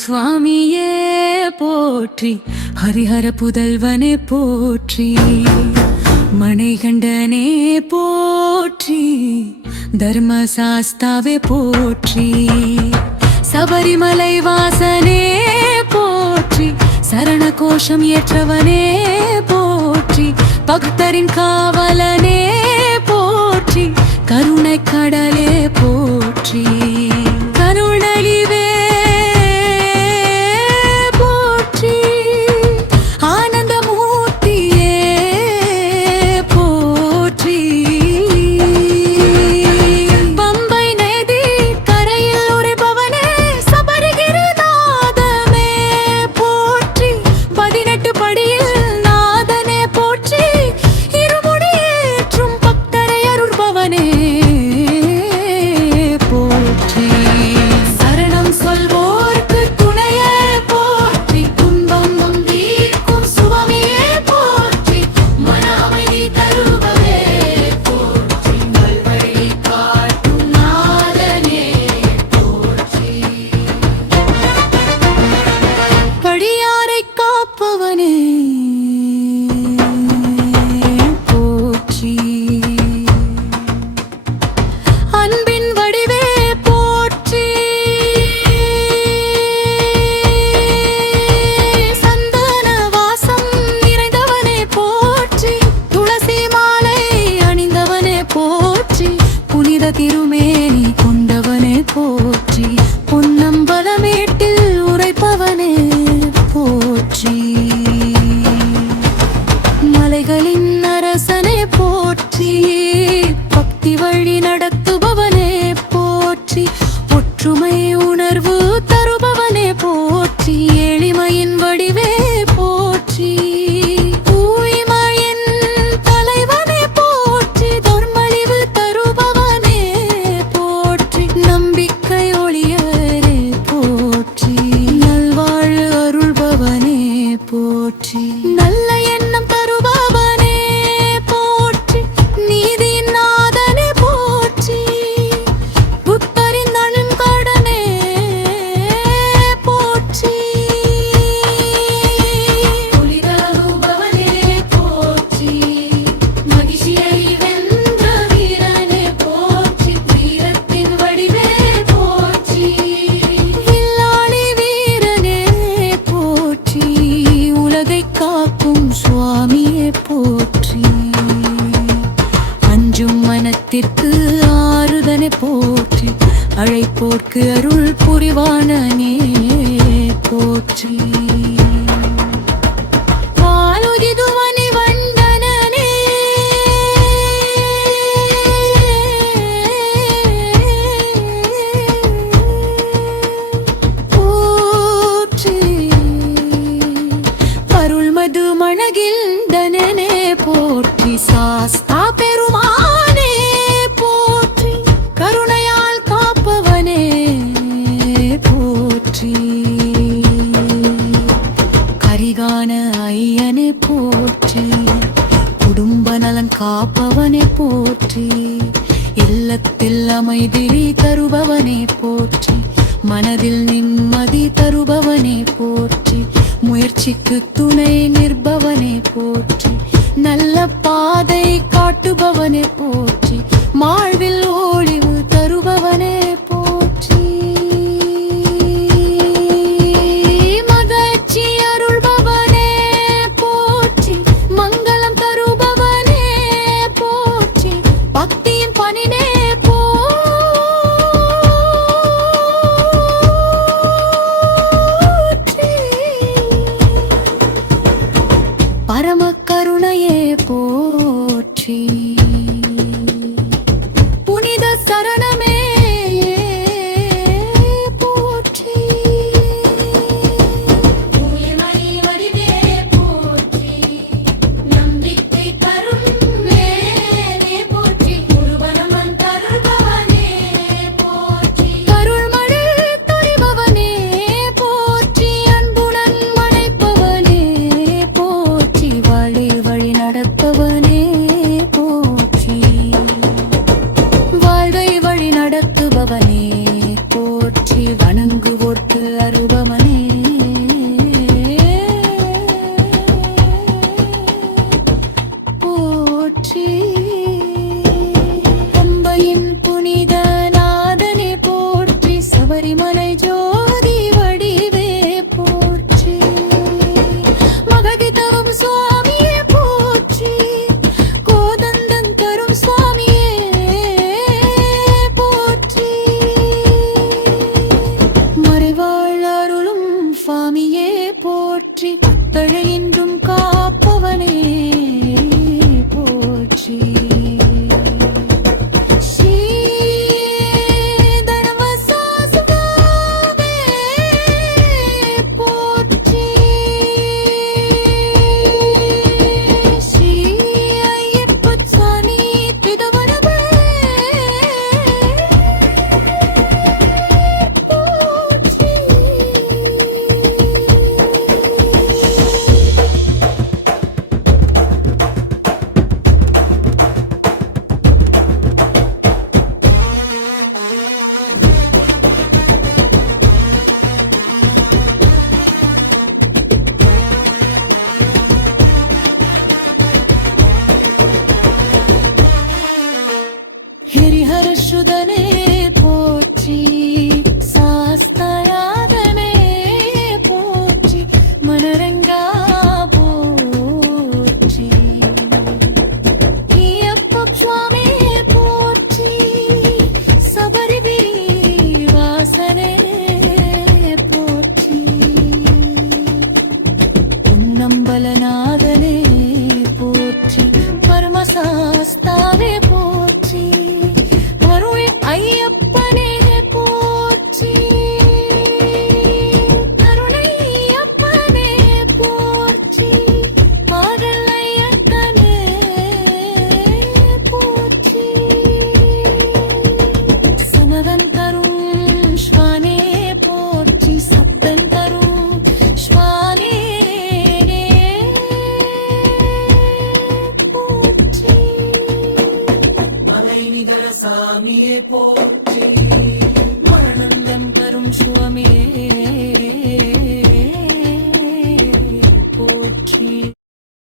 சுவாமியே போற்றி, ஹரிஹர புதல்வனே போற்றி, மணிகண்டனே போற்றி, தர்மசாஸ்தாவே போற்றி, சபரிமலை வாசனே போற்றி, சரண கோஷம் ஏற்றவனே போற்றி, பக்தரின் காவலனே போற்றி, கருணை கடலே போற்றி, கருணைவே போற்றி, ஆனந்தமூர்த்தியே போற்றி, பம்பை நதி கரையில் உரைபவனே சபரிகிரிநாதமே போற்றி, 18 படியில் நாதனே போற்றி, இருமுடியேற்றும் பக்தரை அருள்பவனே போற்றி, சரணம் சொல்வோர்க்கு துணையே போற்றி, துன்பம் தீர்க்கும் சுவாமியே போற்றி, மன அமைதி தருபவே போற்றி, நல்வழி காட்டும் நாதனே போற்றி, படியாரை காப்பவனே போற்றி, அன்பின் வடிவே போற்றி, சந்தன வாசம் நிறைந்தவனே போற்றி, துளசி மாலை அணிந்தவனே போற்றி, புனித திருமேனி கொண்டவனே போற்றி, பொன்னம்பலமேட்டில் உரைப்பவனே போற்றி, மலைகளின் அரசனே போற்றி, பக்தி வழி நடத்துபவனே போற்றி, ஒற்றுமை உணர்வு தருபவனே போற்றி, எளிமையின் வடிவே போற்றி, தூய்மையின் தலைவனே போற்றி, தொன்மழிவு தருபவனே போற்றி, நம்பிக்கை ஒளியரே போற்றி, நல்வாழ்வு அருள்பவனே போற்றி, நல்ல எண்ணம் தருபவனே போற்றி, நீதியின் நாதனே போற்றி, புத்தரின் நலன்கடனே போற்றி, ஒளிதருபவனே போற்றி, மகிழ்ச்சியை வென்ற வீரனே போற்றி, வீரத்தின் வடிவே போற்றி, வில்லாளி வீரனே போற்றி, உலகை காக்கும் சுவாமியே போற்றி, அஞ்சும் மனத்திற்கு ஆறுதனை போற்றி, அழைப்போர்க்கு அருள் புரிவானனே போற்றி, பாலுதிதுவனி வந்தனனே போற்றி, அருள்மது மணகில்தனனே போற்றி, சாஸ்தா பெருமானே போற்றி, கருணையால் காப்பவனே போற்றி, கரிகான ஐயனே போற்றி, குடும்ப நலன் காப்பவனே போற்றி, இல்லத்தில் அமைதி தருபவனே போற்றி, மனதில் நிம்மதி தருபவனே போற்றி, முயற்சிக்கு துணை நிற்பவனே போற்றி, நல்ல பாதை காட்டுபவனே போற்றி, மாழ்வில் ஒளிவு தருபவனே போற்றி, மகிழ்ச்சி அருள்பவனே போற்றி, மங்களம் தருபவனே போற்றி, பக்தியின் பணினே போற்றி, பரம கருணையே போற்றி, புனித சாமியே போற்றி மரணந்தன் தரும் சுவாமியே